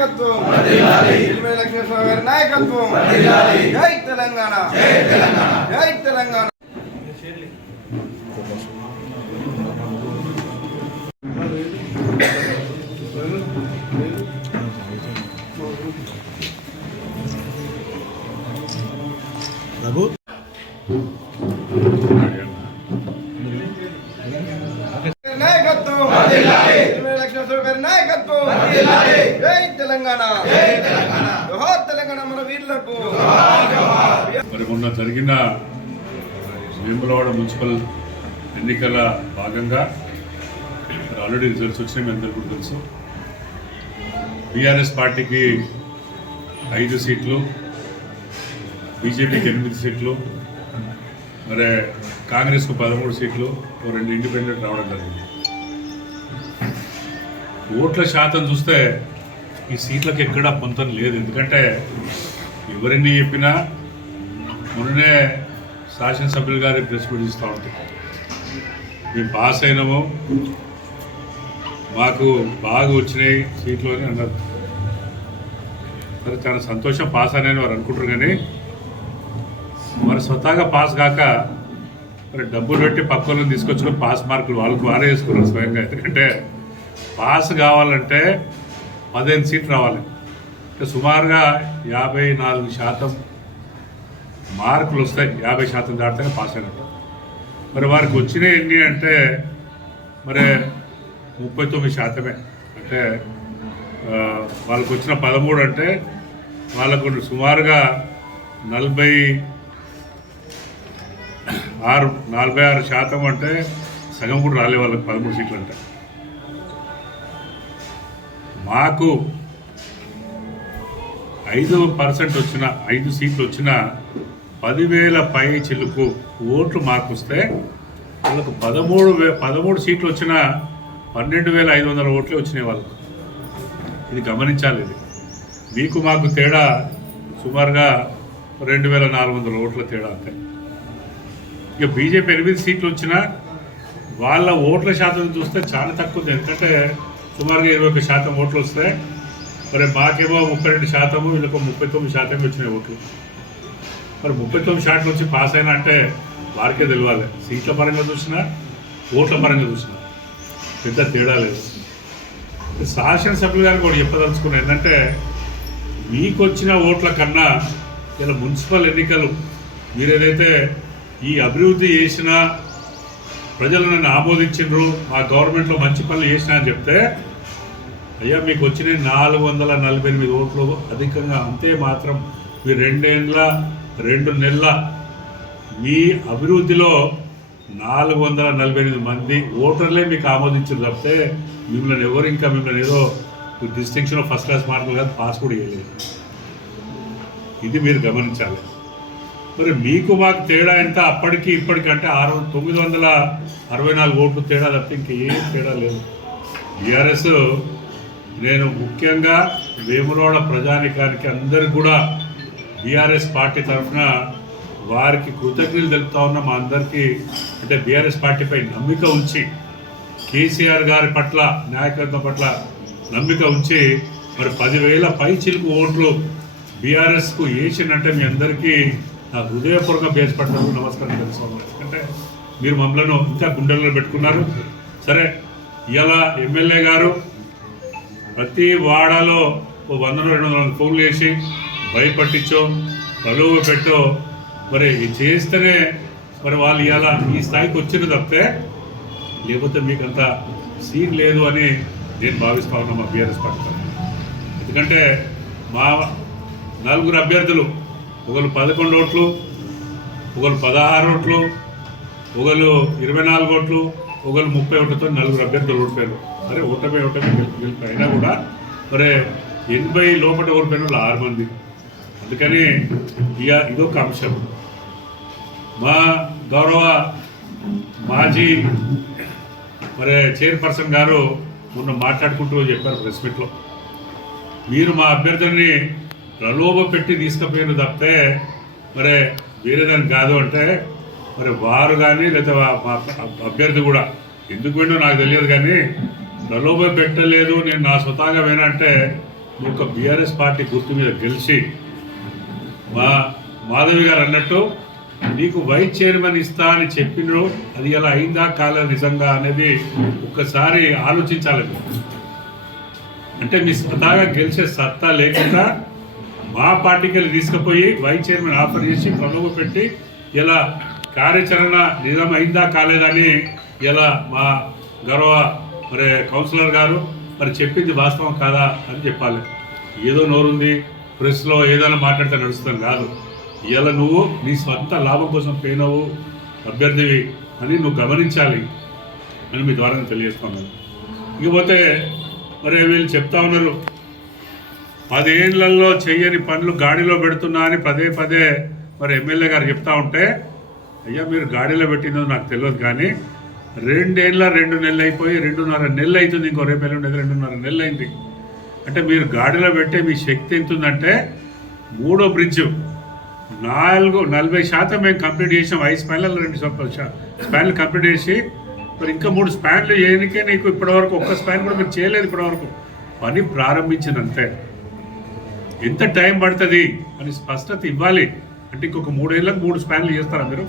నాయకత్వం లక్ష్మీశ్వర గారి నాయకత్వం జై తెలంగాణ జై తెలంగాణ ప్రభు నాయకత్వం లక్ష్మీశ్వర గారి నాయకత్వం జై తెలంగాణ జోహార్ తెలంగాణ మన వీరులకు. మరి మొన్న జరిగిన వేములవాడ మున్సిపల్ ఎన్నికల భాగంగా ఆల్రెడీ రిజల్ట్స్ వచ్చినాయి, మీ అందరికీ కూడా తెలుసు. బీఆర్ఎస్ పార్టీకి 5 సీట్లు, బీజేపీకి 8 సీట్లు, మరి కాంగ్రెస్కు 13 సీట్లు, 2 ఇండిపెండెంట్ రావడం జరిగింది. ఓట్ల శాతం చూస్తే ఈ సీట్లకు ఎక్కడా పొంతం లేదు. ఎందుకంటే ఎవరిని చెప్పినా మొన్ననే శాసనసభ్యులు గారి ప్రెస్ మీట్ ఇస్తూ ఉంటాయి, మేము పాస్ అయినాము, మాకు బాగా వచ్చినాయి సీట్లు అని అన్నారు. మరి చాలా సంతోషం పాస్ అని వారు అనుకుంటారు, కానీ మరి స్వతహాగా పాస్ కాక మరి డబ్బులు పెట్టి పక్కలను తీసుకొచ్చుకొని పాస్ మార్కులు వాళ్ళకు వారే వేసుకున్నారు స్వయంగా. ఎందుకంటే పాస్ కావాలంటే 15 సీట్లు రావాలి, అంటే సుమారుగా 54% మార్కులు వస్తాయి. 50% దాటితేనే పాస్ అయినట్టు. మరి వారికి వచ్చినాయి ఎన్ని అంటే మరి 39%. అంటే వాళ్ళకు వచ్చిన 13 అంటే వాళ్ళకు సుమారుగా 46% అంటే సగం కూడా రాలే వాళ్ళకి 13 సీట్లు అంటే. మాకు 5% వచ్చిన 5 సీట్లు వచ్చిన 10,000 పై చిలుకు ఓట్లు మాకు వస్తే వాళ్ళకు 13 సీట్లు వచ్చిన 12,500 ఓట్లే వచ్చినాయి వాళ్ళకు. ఇది గమనించాలి. ఇది మీకు మాకు తేడా సుమారుగా 2,400 ఓట్ల తేడా అంతే. ఇక బీజేపీ 8 సీట్లు వచ్చినా వాళ్ళ ఓట్ల శాతం చూస్తే చాలా తక్కువ ఉంది. ఎందుకంటే సుమారుగా 21% ఓట్లు వస్తాయి. మరి మాకేమో 32%, వీళ్ళకు 39% వచ్చినాయి ఓట్లు. మరి 39% వచ్చి పాస్ అయినా అంటే వారికే తెలియాలి. సీట్ల పరంగా చూసినా ఓట్ల పరంగా చూసినా పెద్ద తేడా లేదు. శాసనసభ్యులు గారు కూడా చెప్పదలుచుకున్నా ఏంటంటే మీకు వచ్చిన ఓట్ల కన్నా ఇలా మున్సిపల్ ఎన్నికలు మీరు ఏదైతే ఈ అభివృద్ధి చేసినా ప్రజలు నన్ను ఆమోదించారు, మా గవర్నమెంట్లో మంచి పనులు చేసినా అని చెప్తే అయ్యా మీకు వచ్చిన 448 ఓట్లు అధికంగా. అంతే మాత్రం మీరు 2 నెలల మీ అభివృద్ధిలో 448 మంది ఓటర్లే మీకు ఆమోదించారు తప్పితే మిమ్మల్ని ఎవరు ఇంకా మిమ్మల్ని ఏదో డిస్టింక్షన్ ఫస్ట్ క్లాస్ మార్కులు కాదు పాస్ కూడా చేయలేదు. ఇది మీరు గమనించాలి. మరి మీకు మాకు తేడా ఎంత అప్పటికి ఇప్పటికంటే 964 ఓట్లు తేడా తప్పితే ఇంకేం తేడా లేదు. బీఆర్ఎస్ నేను ముఖ్యంగా వేములవాడ ప్రజానికానికి అందరికి కూడా బీఆర్ఎస్ పార్టీ తరఫున వారికి కృతజ్ఞతలు తెలుపుతా ఉన్న మా అందరికీ, అంటే బీఆర్ఎస్ పార్టీపై నమ్మిక ఉంచి కేసీఆర్ గారి పట్ల నాయకత్వం పట్ల నమ్మిక ఉంచి మరి 10,000 పై చిలుకు ఓట్లు బీఆర్ఎస్కు వేసినంటే మీ అందరికీ నా హృదయపూర్వక బేసపడ్డకు నమస్కారం తెలుసుకోవాలి. ఎందుకంటే మీరు మమ్మల్ని ఇంకా గుండెల్లో పెట్టుకున్నారు. సరే ఇలా ఎమ్మెల్యే గారు ప్రతి వాడాలో 100-200 ఫోన్లు వేసి భయపట్టించో ప్రలోభ పెట్టో మరి చేస్తేనే మరి వాళ్ళు ఇలా ఈ స్థాయికి వచ్చింది తప్పితే లేకపోతే మీకు అంత సీన్ లేదు అని నేను భావిస్తా ఉన్నా మా బీఆర్ఎస్ పార్టీ. ఎందుకంటే మా 4 అభ్యర్థులు, ఒకరు 11 ఓట్లు, ఒకరు 16 ఓట్లు, ఒకరు 24 ఓట్లు, ఒకరు 30 ఓట్లతో 4 అభ్యర్థులు ఓడిపోయారు. సరే ఓటమి గెలుపు అయినా కూడా మరి 80 లోపల ఓడిపోయిన వాళ్ళు 6 మంది. అందుకని ఇక ఇదొక అంశం. మా గౌరవ మాజీ మరి చైర్పర్సన్ గారు మొన్న మాట్లాడుకుంటూ చెప్పారు ప్రెస్ మీట్లో, మీరు మా అభ్యర్థుల్ని ప్రలోభ పెట్టి తీసుకుపోయిన తప్పితే మరి వేరేదాన్ని కాదు అంటే మరి వారు కానీ లేదా మా అభ్యర్థి కూడా ఎందుకు పోయినో నాకు తెలియదు, కానీ ప్రలోభ పెట్టలేదు, నేను నా స్వతహాగా పోయినా అంటే నువ్వు ఒక బీఆర్ఎస్ పార్టీ గుర్తు మీద గెలిచి మా మాధవి గారు అన్నట్టు నీకు వైస్ చైర్మన్ ఇస్తా అని చెప్పినరు, అది ఎలా అయిందా కాలేదు నిజంగా అనేది ఒక్కసారి ఆలోచించాలి. అంటే మీ స్వతహాగా గెలిచే సత్తా లేకుండా మా పార్టీకి వెళ్ళి తీసుకుపోయి వైస్ చైర్మన్ ఆఫర్ చేసి ప్రలోభ పెట్టి ఇలా కార్యాచరణ నిజం అయిందా కాలేదని ఇలా మా గౌరవ మరి కౌన్సిలర్ గారు మరి చెప్పింది వాస్తవం కాదా అని చెప్పాలి. ఏదో నోరుంది ప్రెస్లో ఏదైనా మాట్లాడితే నడుస్తుంది కాదు. ఇలా నువ్వు నీ స్వంత లాభం కోసం పోయినావు అభ్యర్థివి అని నువ్వు గమనించాలి అని మీ ద్వారా తెలియజేస్తున్నాను. ఇకపోతే మరి వీళ్ళు చెప్తా ఉన్నారు 10 ఏళ్లలో చెయ్యని పనులు గాడిలో పెడుతున్నా అని పదే పదే మరి ఎమ్మెల్యే గారు చెప్తా ఉంటే, అయ్యా మీరు గాడిలో పెట్టిందో నాకు తెలియదు కానీ 2 ఏళ్ళ 2 నెలలు అయిపోయి 2.5 నెలలు అవుతుంది. ఇంకో రేపు ఉండేది 2.5 నెలలు అయింది. అంటే మీరు గాడిలో పెట్టే మీ శక్తి ఎంత ఉందంటే 3వ బ్రిడ్జ్ 40% మేము కంప్లీట్ చేసాం. 5 స్పాన్లలో 2 స్పాన్లు కంప్లీట్ చేసి మరి ఇంకా 3 స్పాన్లు చేయడానికే నీకు ఇప్పటివరకు ఒక్క స్పాన్ కూడా మీరు చేయలేదు. ఇప్పటివరకు పని ప్రారంభించినంతే. ఎంత టైం పడుతుంది అని స్పష్టత ఇవ్వాలి. అంటే ఇంకొక 3 ఏళ్ళకు 3 స్పాన్లు చేస్తారా మీరు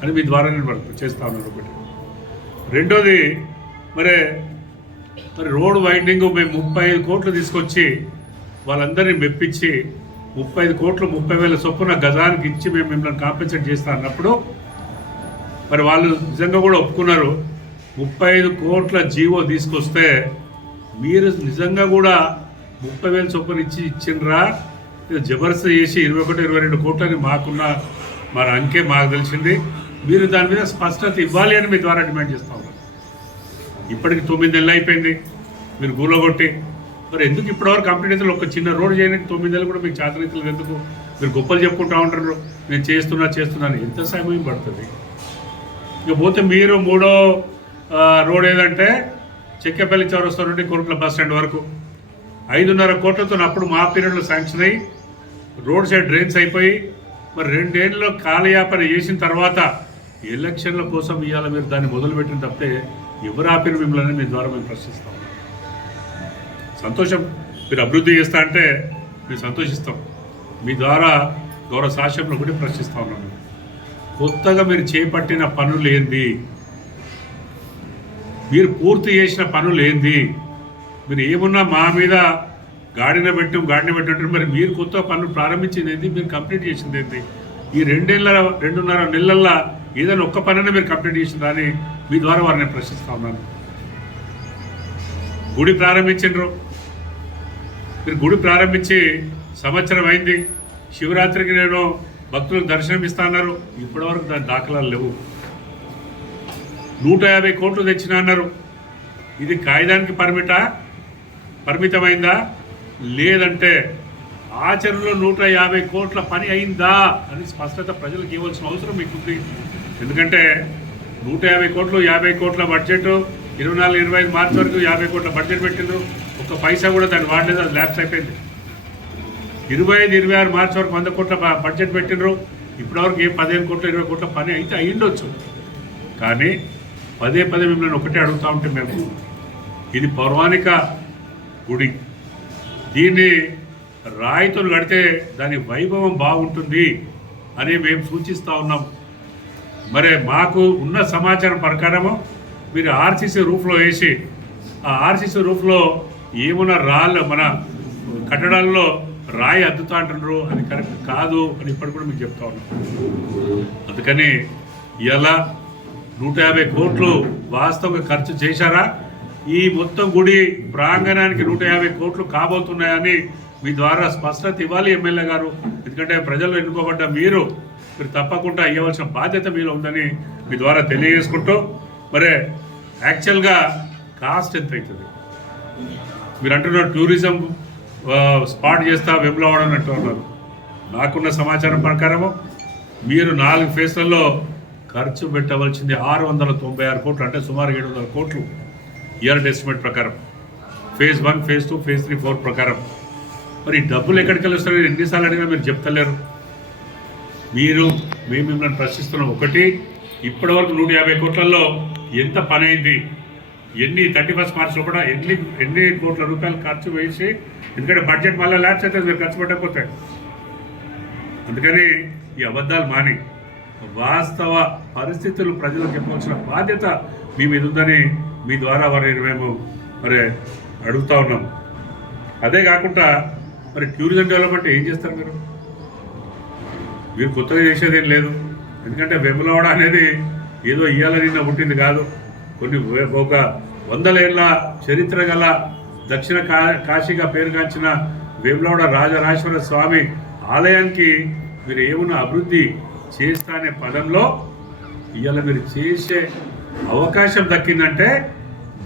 అని మీ ద్వారా నేను చేస్తా ఉన్నాను. ఒకటి. రెండోది మరి రోడ్ వైండింగ్ మేము 35 కోట్లు తీసుకొచ్చి వాళ్ళందరినీ మెప్పించి 35 కోట్లు 30,000 చొప్పున గజానికి ఇచ్చి మేము మిమ్మల్ని కాంపెన్సేట్ చేస్తా అన్నప్పుడు మరి వాళ్ళు నిజంగా కూడా ఒప్పుకున్నారు. 35 కోట్ల జీవో తీసుకొస్తే మీరు నిజంగా కూడా 30,000 చొప్పున ఇచ్చిండ్రా, జబర్దస్త్ చేసి 21-22 కోట్లని మాకున్న మరి అంకే మాకు తెలిసింది. మీరు దాని మీద స్పష్టత ఇవ్వాలి అని మీ ద్వారా డిమాండ్ చేస్తా ఉన్నారు. ఇప్పటికి 9 నెలలు అయిపోయింది మీరు గూలగొట్టి. మరి ఎందుకు ఇప్పటివరకు కంప్లీట్ అయితే ఒక చిన్న రోడ్ చేయడానికి 9 నెలలు కూడా మీకు చేతనైతులు ఎందుకు? మీరు గొప్పలు చెప్పుకుంటూ ఉంటారు నేను చేస్తున్నాను. ఎంత సమయం పడుతుంది? ఇకపోతే మీరు 3వ రోడ్ ఏదంటే చెక్కేపల్లి చౌరస్తా నుండి కోరుట్ల బస్ స్టాండ్ వరకు 5.5 కోట్లతో అప్పుడు మా పీరియడ్లో శాంక్షన్ అయ్యి రోడ్ సైడ్ డ్రైన్స్ అయిపోయి మరి 2 ఏళ్ళలో కాలయాపన చేసిన తర్వాత ఎలక్షన్ల కోసం ఇవాళ మీరు దాన్ని మొదలుపెట్టిన తప్పితే ఎవరు ఆపిన మిమ్మల్ని మీ ద్వారా మేము ప్రశ్నిస్తాం. సంతోషం, మీరు అభివృద్ధి చేస్తా అంటే మేము సంతోషిస్తాం. మీ ద్వారా గౌరవ శాసనంలో కూడా ప్రశ్నిస్తూ ఉన్నాను. కొత్తగా మీరు చేపట్టిన పనులు ఏంది? మీరు పూర్తి చేసిన పనులు ఏంది? మీరు ఏమున్నా మా మీద గాడిన పెట్టినట్టు మరి మీరు కొత్త పనులు ప్రారంభించింది ఏంది? మీరు కంప్లీట్ చేసింది ఏంది? ఈ 2.5 నెలల్లో ఏదైనా ఒక్క పనైనా మీరు కంప్లీట్ చేసిందా అని మీ ద్వారా వారిని ప్రశ్నిస్తూ ఉన్నాను. గుడి ప్రారంభించారు, మీరు గుడి ప్రారంభించి సంవత్సరం అయింది. శివరాత్రికి నేను భక్తులకు దర్శనం ఇస్తా అన్నారు. ఇప్పటివరకు దాని దాఖలాలు లేవు. 150 కోట్లు తెచ్చినా అన్నారు. ఇది కాగితానికి పరిమితమైందా లేదంటే ఆచరణలో 150 కోట్ల పని అయిందా అని స్పష్టత ప్రజలకు ఇవ్వాల్సిన అవసరం మీకుంది. ఎందుకంటే 150 కోట్లు 50 కోట్ల బడ్జెట్ 24-25 మార్చి వరకు 50 కోట్ల బడ్జెట్ పెట్టిండ్రు. ఒక్క పైసా కూడా దాన్ని వాడలేదు, అది ల్యాప్స్ అయిపోయింది. 25-26 మార్చి వరకు 100 కోట్ల బడ్జెట్ పెట్టిండ్రు. ఇప్పటివరకు 15 కోట్ల 20 కోట్ల పని అయితే అయ్యిండొచ్చు. కానీ పదే మిమ్మల్ని ఒకటే అడుగుతూ ఉంటే మేము, ఇది పౌరాణిక గుడి, దీన్ని రాయితో కడితే దాని వైభవం బాగుంటుంది అని మేము సూచిస్తూ ఉన్నాం. మరి మాకు ఉన్న సమాచారం ప్రకారము మీరు ఆర్సీసీ రూఫ్లో వేసి ఆ ఆర్సీసీ రూఫ్లో ఏమున్నా రాళ్ళు మన కట్టడాల్లో రాయి అద్దుతా అంటున్నారు. అది కరెక్ట్ కాదు అని ఇప్పటికి కూడా మీకు చెప్తా ఉన్నాం. అందుకని ఇలా 150 కోట్లు వాస్తవంగా ఖర్చు చేశారా? ఈ మొత్తం గుడి ప్రాంగణానికి 150 కోట్లు కాబోతున్నాయని మీ ద్వారా స్పష్టత ఇవ్వాలి ఎమ్మెల్యే గారు. ఎందుకంటే ప్రజలు ఎన్నుకోబడ్డ మీరు తప్పకుండా ఇవ్వాల్సిన బాధ్యత మీలో ఉందని మీ ద్వారా తెలియజేసుకుంటూ, మరి యాక్చువల్గా కాస్ట్ ఎంత అవుతుంది? మీరు అంటున్నారు టూరిజం స్పాట్ చేస్తా వెబ్లవాడ అని అంటున్నారు. నాకున్న సమాచారం ప్రకారము మీరు 4 ఫేజ్లలో ఖర్చు పెట్టవలసింది 696 కోట్లు, అంటే సుమారు 700 కోట్లు ఇయర్ ఎస్టిమేట్ ప్రకారం. ఫేజ్ 1, ఫేజ్ 2, ఫేజ్ 3, 4 ప్రకారం. మరి డబ్బులు ఎక్కడికి వెళ్ళొస్తారో ఎన్నిసార్లు అడిగినా మీరు చెప్తలేరు. మేము మిమ్మల్ని ప్రశ్నిస్తున్నాం. ఒకటి, ఇప్పటివరకు 150 కోట్లలో ఎంత పని అయింది? ఎన్ని 31 మార్చిలో కూడా ఎన్ని కోట్ల రూపాయలు ఖర్చు వేసి, ఎందుకంటే బడ్జెట్ మళ్ళీ ల్యాబ్స్ అయితే మీరు ఖర్చు పెట్టకపోతే. అందుకని ఈ అబద్ధాలు మాని వాస్తవ పరిస్థితులు ప్రజలకు చెప్పవలసిన బాధ్యత మీ మీద ఉందని మీ ద్వారా మేము మరి అడుగుతా ఉన్నాం. అదే కాకుండా మరి టూరిజం డెవలప్మెంట్ ఏం చేస్తారు మీరు కొత్తగా చేసేది ఏం లేదు. ఎందుకంటే వేములవాడ అనేది ఏదో ఇయ్యాల నిన్న పుట్టింది కాదు. కొన్ని ఒక 100 ఏళ్ళ చరిత్ర గల దక్షిణ కాశీగా పేరుగాంచిన వేములవాడ రాజరాజేశ్వర స్వామి ఆలయానికి మీరు ఏమన్నా అభివృద్ధి చేస్తా అనే పదంలో ఇవాళ మీరు చేసే అవకాశం దక్కిందంటే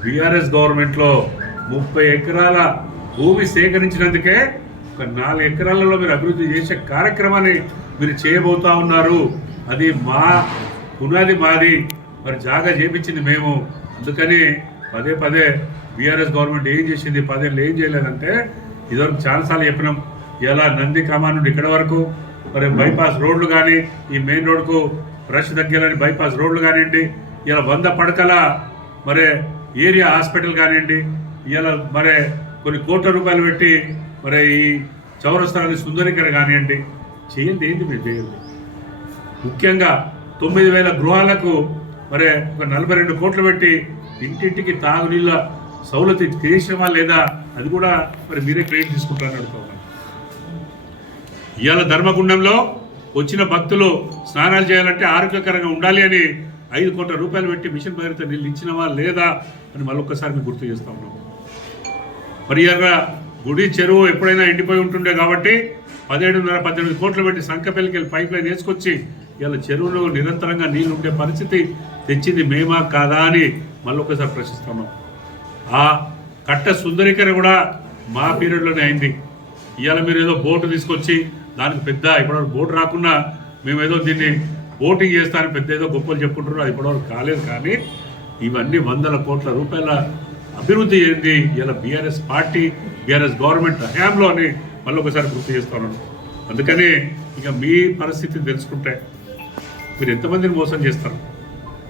బీఆర్ఎస్ గవర్నమెంట్లో 30 ఎకరాల భూమి సేకరించినందుకే ఒక 4 ఎకరాలలో మీరు అభివృద్ధి చేసే కార్యక్రమాన్ని మీరు చేయబోతా ఉన్నారు. అది మా పునాది మాది, మరి జాగా చేపించింది మేము. అందుకని పదే పదే బీఆర్ఎస్ గవర్నమెంట్ ఏం చేసింది, 10 ఏళ్ళు ఏం చేయలేదంటే ఇదివరకు చాలాసార్లు చెప్పినాం. ఇలా నంది కమాన్ నుండి ఇక్కడ వరకు మరి బైపాస్ రోడ్లు కానీ, ఈ మెయిన్ రోడ్కు రష్ తగ్గేలని బైపాస్ రోడ్లు కానివ్వండి, ఇలా 100 పడకల మరి ఏరియా హాస్పిటల్ కానివ్వండి, ఇలా మరి కొన్ని కోట్ల రూపాయలు పెట్టి మరి ఈ చౌరస్తాన్ని సుందరీకరణ కానివ్వండి, చేయండి. ఏంటి మీరు చేయండి. ముఖ్యంగా 9,000 గృహాలకు మరి ఒక 42 కోట్లు పెట్టి ఇంటింటికి తాగునీళ్ళ సౌలతి చేసినవా లేదా, అది కూడా మరి మీరే క్రెడిట్ తీసుకుంటారని అడుగుతున్నాను. ఇవాళ ధర్మగుండంలో వచ్చిన భక్తులు స్నానాలు చేయాలంటే ఆరోగ్యకరంగా ఉండాలి అని 5 కోట్ల రూపాయలు పెట్టి మిషన్ భగీరథ నీళ్ళు ఇచ్చినవా లేదా అని మళ్ళొక్కసారి మీకు గుర్తు చేస్తా ఉన్నాం. మరి గుడి చెరువు ఎప్పుడైనా ఎండిపోయి ఉంటుండే కాబట్టి 17.5-18 కోట్లు పెట్టి సంకపల్లికి వెళ్ళి పైప్ లైన్ వేసుకొచ్చి ఇలా చెరువులో నిరంతరంగా నీళ్ళు ఉండే పరిస్థితి తెచ్చింది మేమా కాదా అని మళ్ళొక్కసారి ప్రశ్నిస్తున్నాం. ఆ కట్ట సుందరీకరణ కూడా మా పీరియడ్లోనే అయింది. ఇవాళ మీరు ఏదో బోటు తీసుకొచ్చి దానికి పెద్ద ఇప్పటివరకు బోటు రాకుండా మేమేదో దీన్ని బోటింగ్ చేస్తానని పెద్ద ఏదో గొప్పలు చెప్పుకుంటున్నారు. అది ఇప్పటివరకు కాలేదు. కానీ ఇవన్నీ 100 కోట్ల రూపాయల అభివృద్ధి ఏంది ఇలా బీఆర్ఎస్ పార్టీ, బీఆర్ఎస్ గవర్నమెంట్ హయాంలో అని మళ్ళీ ఒకసారి గుర్తు చేస్తున్నాను. అందుకని ఇక మీ పరిస్థితి తెలుసుకుంటే మీరు ఎంతమందిని మోసం చేస్తారు.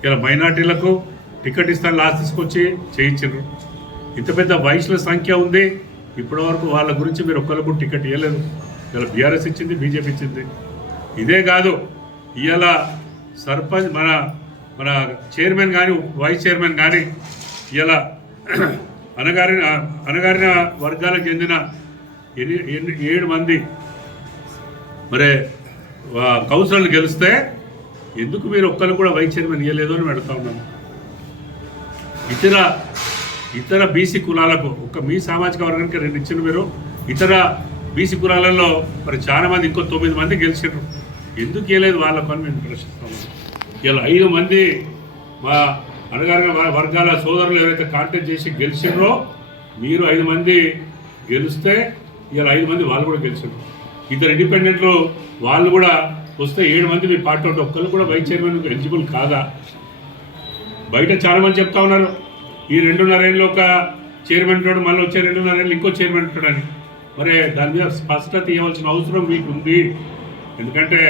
ఇలా మైనార్టీలకు టికెట్ ఇస్తాను లాస్ట్ తీసుకొచ్చి చేయించారు. ఇంత పెద్ద వయసుల సంఖ్య ఉంది, ఇప్పటివరకు వాళ్ళ గురించి మీరు ఒక్కరికి టికెట్ ఇవ్వలేదు. ఇలా బీఆర్ఎస్ ఇచ్చింది, బీజేపీ ఇచ్చింది. ఇదే కాదు, ఇవాళ సర్పంచ్ మన చైర్మన్ కానీ వైస్ చైర్మన్ కానీ ఇలా అనగారిన వర్గాలకు చెందిన 7 మంది మరి కౌన్సిలర్లు గెలిస్తే ఎందుకు మీరు ఒక్కరు కూడా వైస్ చైర్మన్ ఇవ్వలేదు అని పెడతా ఉన్నాను. ఇతర బీసీ కులాలకు ఒక మీ సామాజిక వర్గానికి 2 ఇచ్చిన మీరు, ఇతర బీసీ కులాలలో మరి చాలా మంది ఇంకో 9 మంది గెలిచారు. ఎందుకు ఇవ్వలేదు వాళ్ళ పని మేము ప్రశ్నిస్తాము. ఇలా 5 మంది మా అనగారిన వర్గాల సోదరులు ఎవరైతే కాంటాక్ట్ చేసి గెలిచారో మీరు 5 మంది గెలిస్తే ఇలా 5 మంది వాళ్ళు కూడా గెలిచారు. ఇద్దరు ఇండిపెండెంట్లు వాళ్ళు కూడా వస్తే 7 మంది మీ పార్టీ ఉంటే ఒక్కరు కూడా వైస్ చైర్మన్ ఎలిజిబుల్ కాదా? బయట చాలా మంది చెప్తా ఉన్నారు ఈ 2.5 ఏళ్ళు ఒక చైర్మన్ ఉంటాడు, మళ్ళీ వచ్చే 2.5 ఏళ్ళు ఇంకో చైర్మన్ ఉంటాడని. మరి దాని మీద స్పష్టత ఇవ్వాల్సిన అవసరం మీకు ఉంది. ఎందుకంటే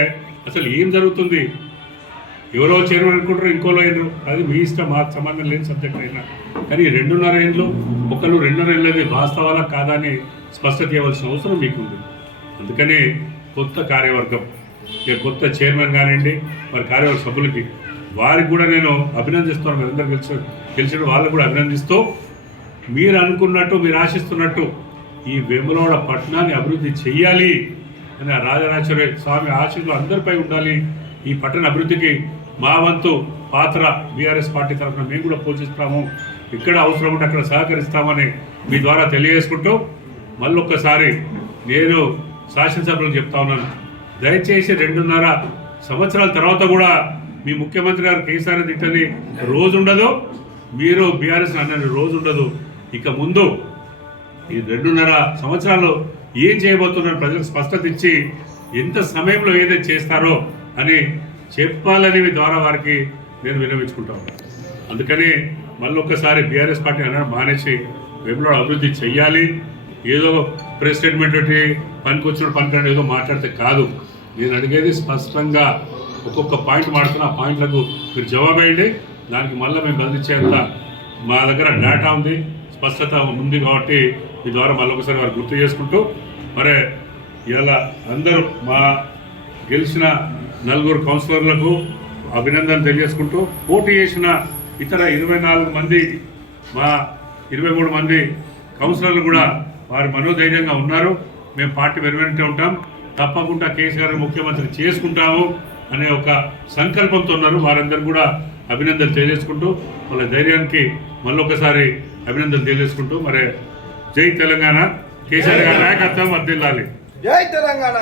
అసలు ఏం జరుగుతుంది, ఎవరో చైర్మన్ అనుకుంటారు, ఇంకోలో అయినరు, అది మీ ఇష్టం, మాకు సంబంధం లేని సబ్జెక్ట్ అయినా. కానీ 2.5 ఏళ్ళు ఒకళ్ళు 2.5 ఏళ్ళది వాస్తవాలా కాదా అని స్పష్టత ఇవ్వాల్సిన అవసరం మీకుంది. అందుకని కొత్త కార్యవర్గం, ఇక కొత్త చైర్మన్ కానివ్వండి, మరి కార్యవర్గ సభ్యులకి వారికి కూడా నేను అభినందిస్తున్నాను. మీరందరూ గెలిచిన వాళ్ళకు కూడా అభినందిస్తూ మీరు అనుకున్నట్టు, మీరు ఆశిస్తున్నట్టు ఈ వేములవాడ పట్టణాన్ని అభివృద్ధి చెయ్యాలి అని ఆ రాజరాజేశ్వర స్వామి ఆశీస్సులు అందరిపై ఉండాలి. ఈ పట్టణ అభివృద్ధికి మా వంతు పాత్ర బీఆర్ఎస్ పార్టీ తరఫున మేము కూడా పోషిస్తాము, ఇక్కడ అవసరం ఉంటే అక్కడ సహకరిస్తామని మీ ద్వారా తెలియజేసుకుంటూ మళ్ళొక్కసారి నేను శాసనసభ్యులకు చెప్తా ఉన్నాను, దయచేసి 2.5 సంవత్సరాల తర్వాత కూడా మీ ముఖ్యమంత్రి గారు కేసీఆర్ తిట్టని రోజు ఉండదు, మీరు బీఆర్ఎస్ అన్నది రోజు ఉండదు. ఇక ముందు ఈ 2.5 సంవత్సరాలు ఏం చేయబోతున్నారు ప్రజలకు స్పష్టత ఇచ్చి ఎంత సమయంలో ఏదైతే చేస్తారో అని చెప్పాలని మీ ద్వారా వారికి నేను విన్నవించుకుంటాను. అందుకని మళ్ళొక్కసారి బీఆర్ఎస్ పార్టీ అనడం మానేసి వేములవాడ అభివృద్ధి చెయ్యాలి. ఏదో ప్రెస్ స్టేట్మెంట్ పెట్టి పనికి వచ్చిన పనికి ఏదో మాట్లాడితే కాదు. నేను అడిగేది స్పష్టంగా ఒక్కొక్క పాయింట్ మాడుతున్న ఆ పాయింట్లకు మీరు జవాబేయండి. దానికి మళ్ళీ మేము బదిలిచ్చేంత మా దగ్గర డేటా ఉంది, స్పష్టత ఉంది కాబట్టి ఈ ద్వారా మళ్ళీ ఒకసారి వారు గుర్తు చేసుకుంటూ మరి ఇలా అందరూ మా గెలిచిన 4 కౌన్సిలర్లకు అభినందనలు తెలియజేసుకుంటూ పోటీ చేసిన ఇతర 24 మంది మా 23 మంది కౌన్సిలర్లు కూడా వారి మనోధైర్యంగా ఉన్నారు. మేము పార్టీ వెనువెంటే ఉంటాం, తప్పకుండా కేసీఆర్ ముఖ్యమంత్రి చేసుకుంటాము అనే ఒక సంకల్పంతో ఉన్నారు. వారందరూ కూడా అభినందనలు తెలియజేసుకుంటూ వాళ్ళ ధైర్యానికి మళ్ళొకసారి అభినందనలు తెలియజేసుకుంటూ మరి జై తెలంగాణ, కేసీఆర్ గారి నాయకత్వం వర్ధిల్లాలి. జై తెలంగాణ.